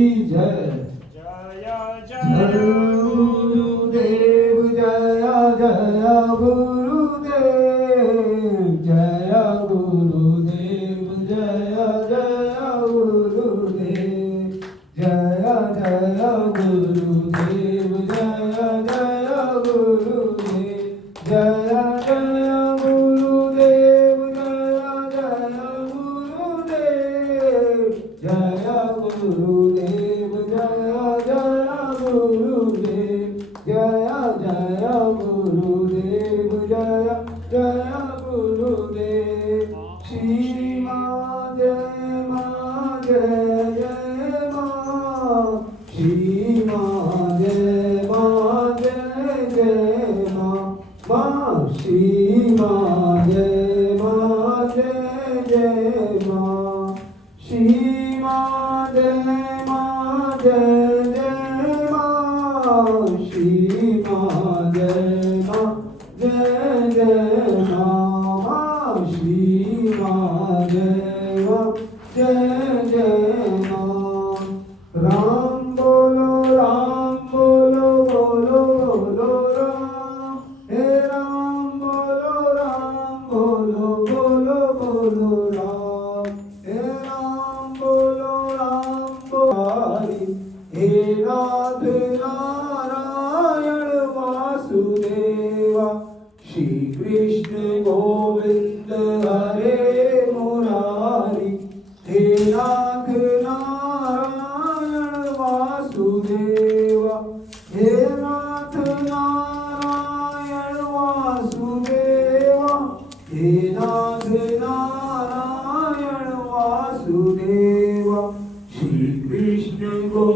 जय जय जय जय गुरुदेव जय जय गुरुदेव जय गुरुदेव जय जय गुरुदेव जय जय गुरुदेव जय जय गुरुदेव जय जय गुरुदेव जय गुरुदेव जय जय गुरुदेव जय जय गुरुदेव जय जय गुरुदेव श्री मां जय जय मां श्री मां जय मां मां श्री मां जय मां श्री मां जय मां श्री मां जय मां श्री मां जय मां राम बोलो बोलो बोलो राम हे राम बोलो बोलो बोलो राम हे राम बोलो हरि हे नाथ नारायण वासुदेवा श्री कृष्ण गोविंद हरे मुरारी हे नाथ नारायण वासुदेवा हे नाथ नारायण वासुदेवा हे नाथ नारायण वासुदेवा श्री कृष्ण गो